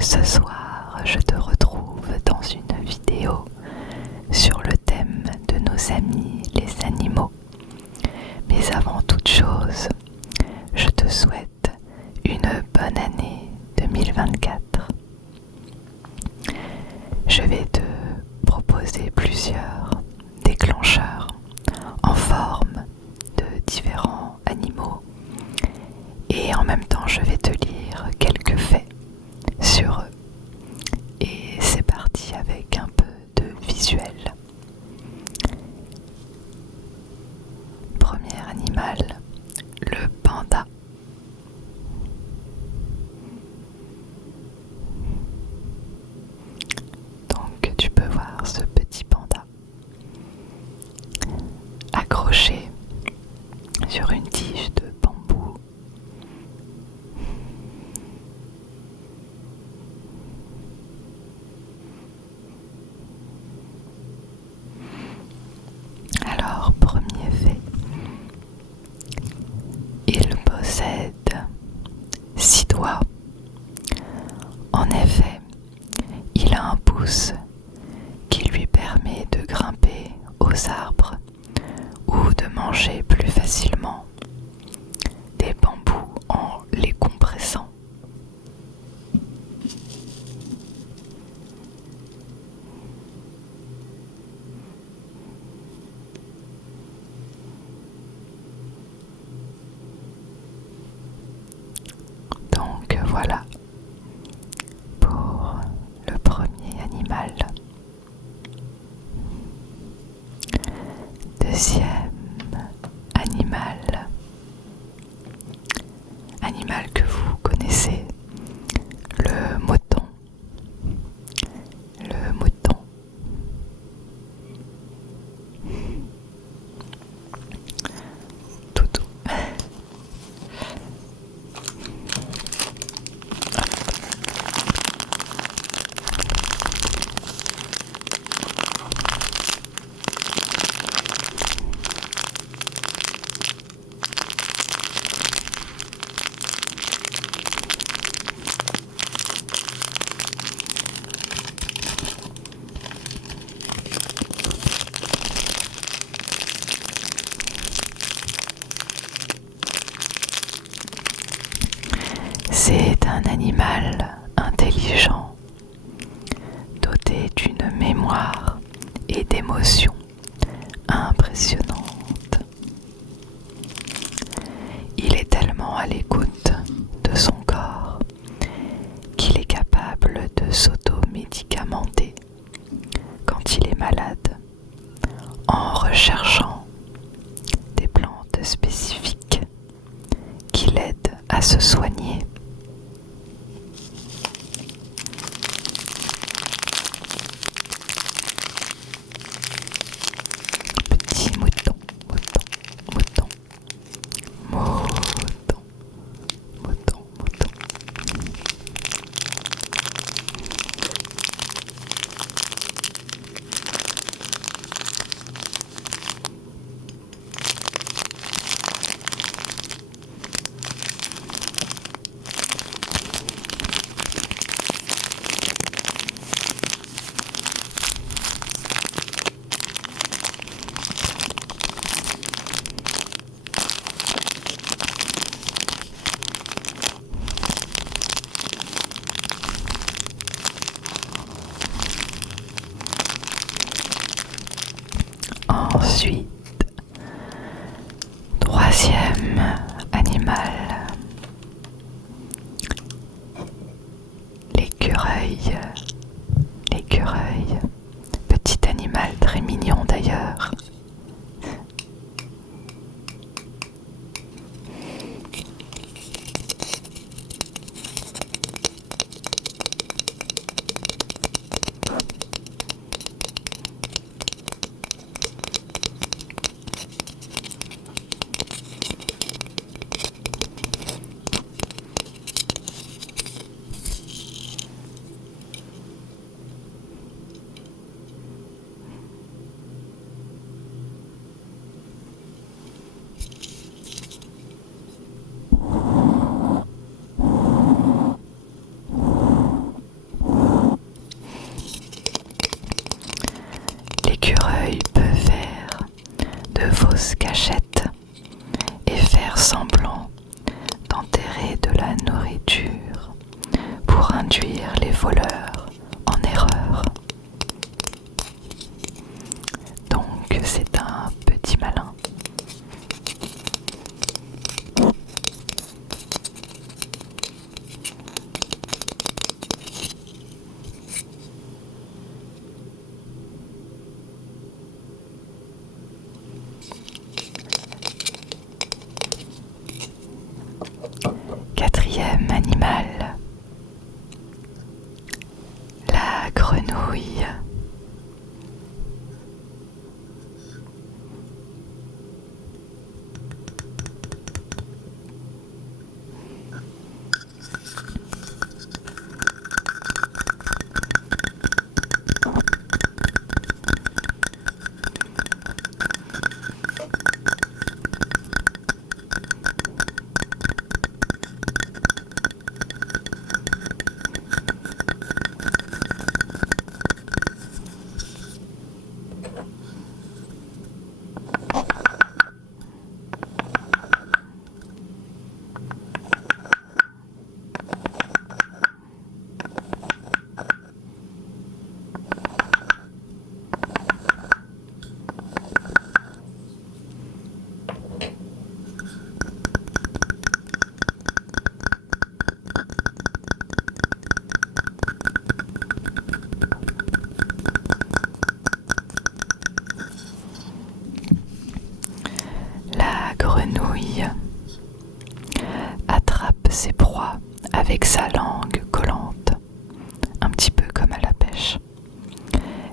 Ce soir, je te retrouve dans une vidéo sur le thème de nos amis les animaux. Mais avant toute chose, je te souhaite une bonne année 2024. Je vais te proposer plusieurs déclencheurs en forme de différents animaux et en même temps je vais te lire quelques faits sur eux. Et c'est parti avec un peu de visuel. Premier animal, le panda. Donc tu peux voir ce petit panda accroché sur une tige de bambou. Alors, premier fait, il possède 6 doigts. En effet, il a un pouce qui lui permet de grimper aux arbres ou de manger plus facilement des bambous en les compressant. Donc voilà pour le premier animal. Deuxième animal que vous connaissez, le mouton. Le mouton. Toutou. C'est un animal intelligent, doté d'une mémoire et d'émotions impressionnantes. Il est tellement à l'écoute de son corps qu'il est capable de s'auto-médicamenter quand il est malade en recherchant des plantes spécifiques qui l'aident à se soigner. Petit mouton, mouton, mouton, mouton, mouton, mouton. voleurs en erreur. Donc c'est un petit malin. Quatrième animal, la grenouille. La grenouille attrape ses proies avec sa langue collante, un petit peu comme à la pêche.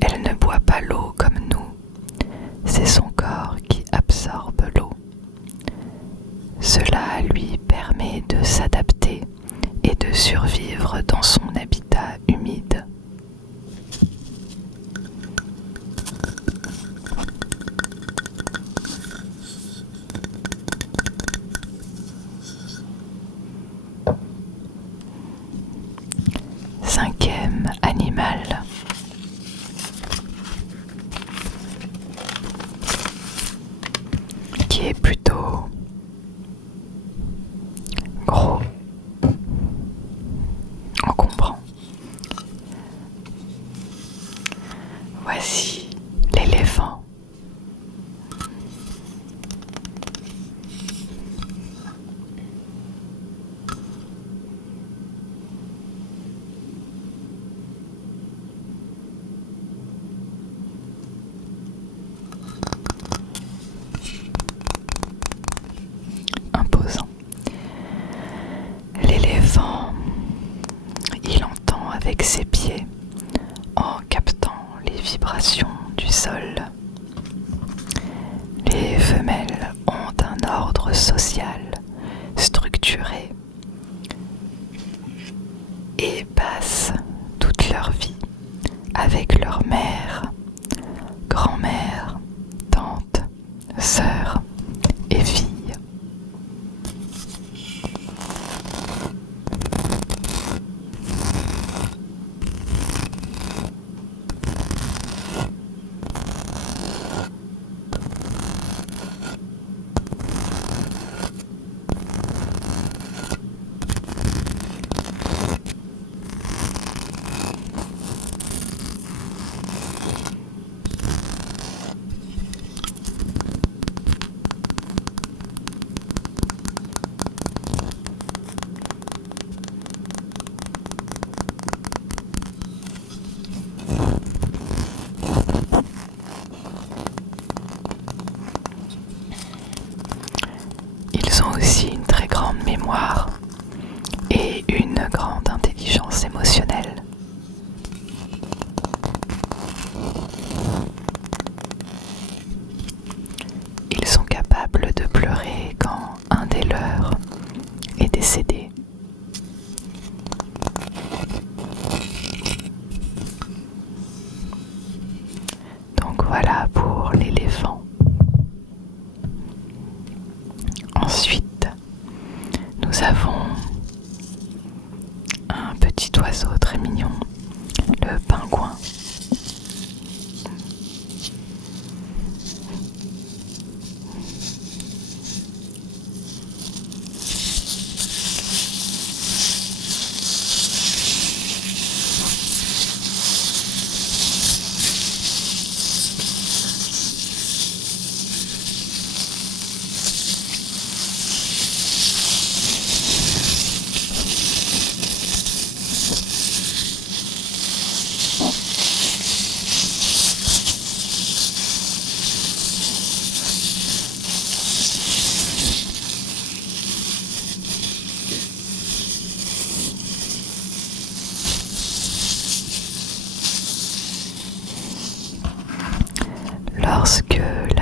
Elle ne boit pas l'eau comme nous, c'est son corps qui absorbe l'eau. Cela lui permet de s'adapter et de survivre dans son habitat humide. Cinquième animal, qui est plutôt gros, encombrant. Voici l'éléphant. Imposant. L'éléphant, il entend avec ses pieds en captant les vibrations du sol. Les femelles ont un ordre social structuré et passent toute leur vie avec leur mère, grand-mère, tante, sœur et fille. Ils ont aussi une très grande mémoire et une grande intelligence émotionnelle. Ils sont capables de pleurer quand un des leurs est décédé. Donc voilà pour l'éléphant. Ensuite, nous avons un petit oiseau très mignon, le pingouin.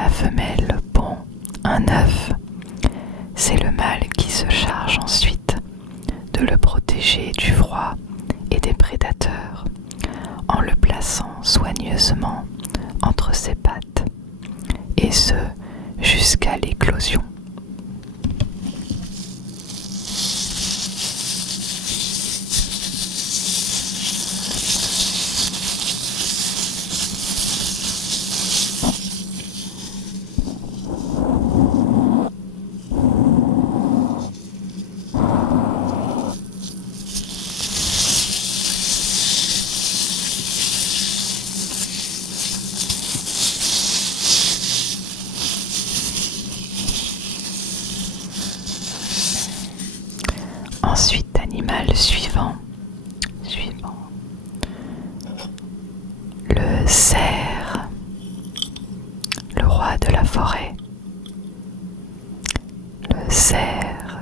la femelle pond un œuf, c'est le mâle qui se charge ensuite de le protéger du froid et des prédateurs en le plaçant soigneusement entre ses pattes, et ce jusqu'à l'éclosion. Ensuite, animal suivant, le cerf, le roi de la forêt. Le cerf.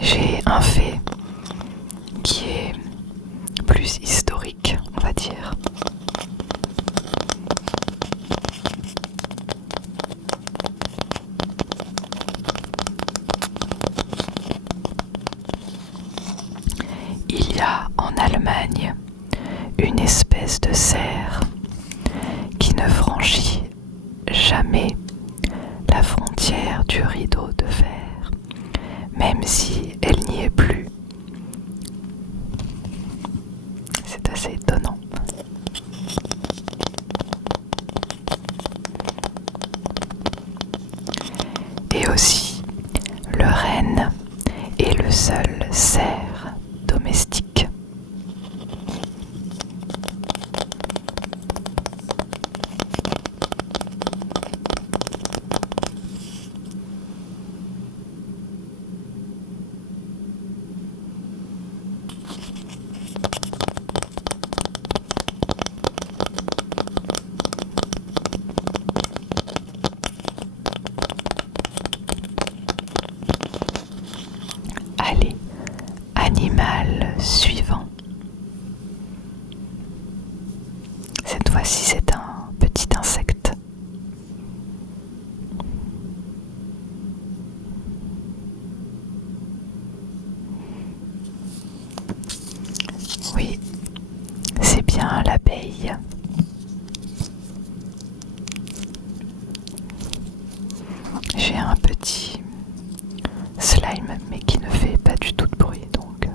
J'ai un fait qui est plus historique, on va dire. Il y a en Allemagne une espèce de cerf qui ne franchit jamais la frontière du rideau de fer, même si elle n'y est plus. C'est assez étonnant. Et aussi, le renne est le seul cerf domestique. Allez, animal suivant. Cette fois-ci, c'est un petit insecte. Oui, c'est bien l'abeille. J'ai un petit slime, mais qui ne fait pas du tout de bruit, donc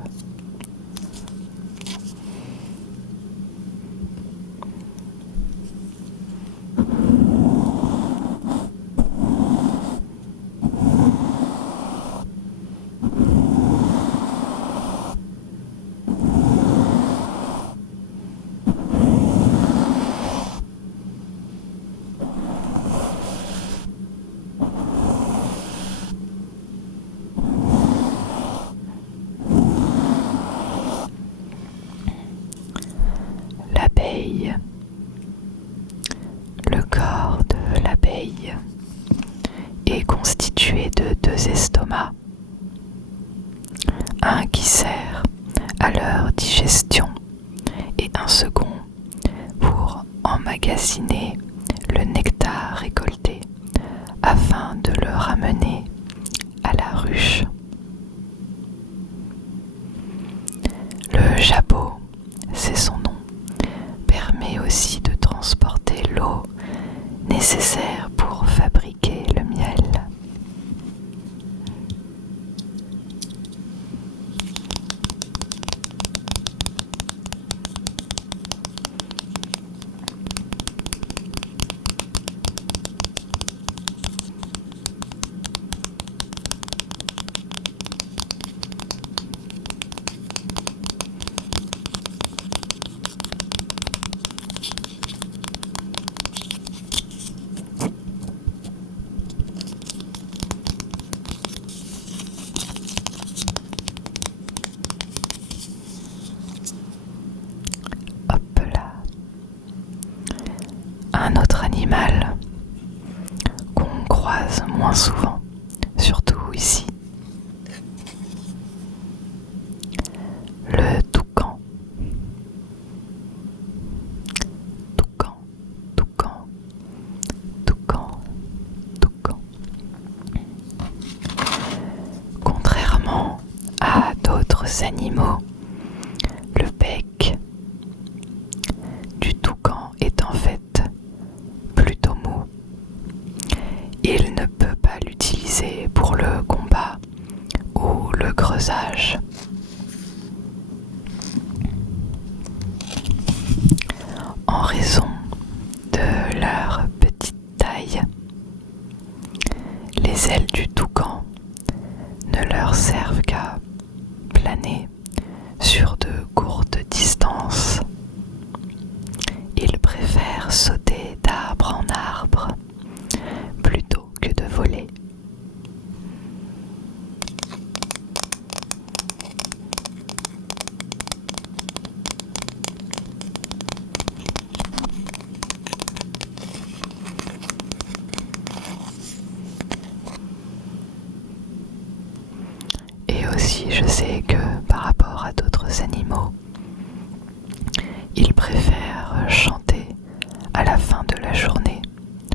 l'abeille. Le corps de l'abeille est constitué de deux estomacs, un qui sert à leur digestion et un second pour emmagasiner le nectar récolté afin de le ramener à la ruche. Le jabot, c'est son nom, permet aussi de transporter l'eau nécessaire pour fabriquer le miel. Un autre animal qu'on croise moins souvent, surtout ici. Le toucan. autres animaux, le bec du toucan est en fait plutôt mou. Il ne peut pas l'utiliser pour le combat ou le creusage. En raison de leur petite taille, les ailes du toucan ne leur servent qu'à planer sur de courtes distances. Ils préfèrent sauter d'arbre en arbre plutôt que de voler. Et aussi, je sais que par rapport à d'autres animaux, ils préfèrent chanter à la fin de la journée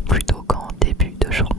plutôt qu'en début de journée.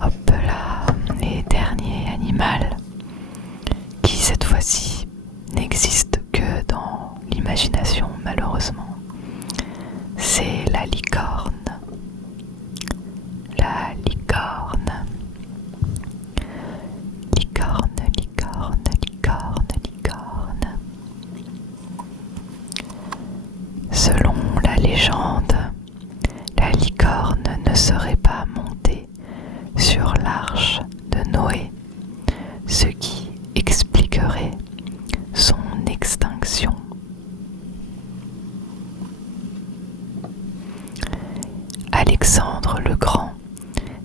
Hop là, et dernier animal qui cette fois-ci n'existe que dans l'imagination malheureusement, c'est la licorne. La licorne. Licorne, licorne, licorne, licorne. Selon la légende, la licorne ne serait pas montée sur l'arche de Noé, ce qui expliquerait son extinction. Alexandre le Grand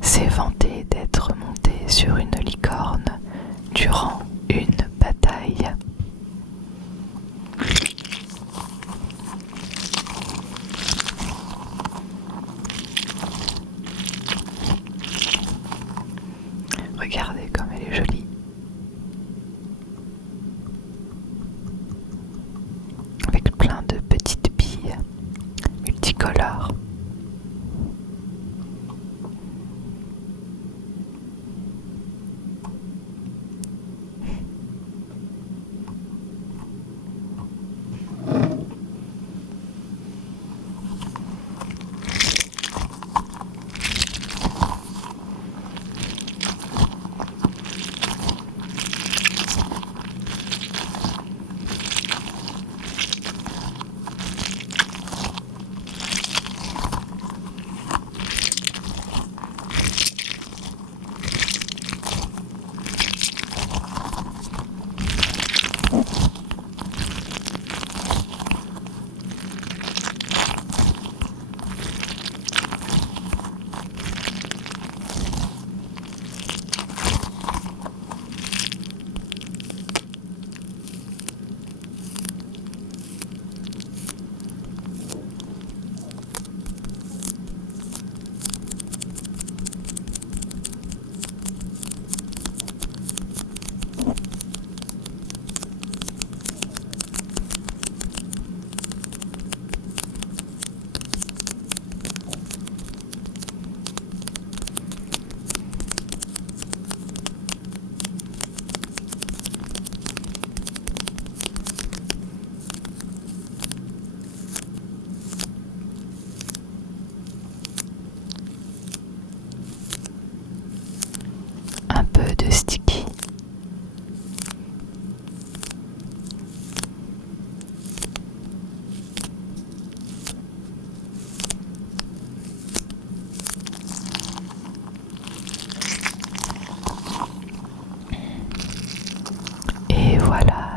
s'est vanté d'être monté sur une licorne durant une bataille. Regardez comme elle est jolie. Avec plein de petites billes multicolores. voilà,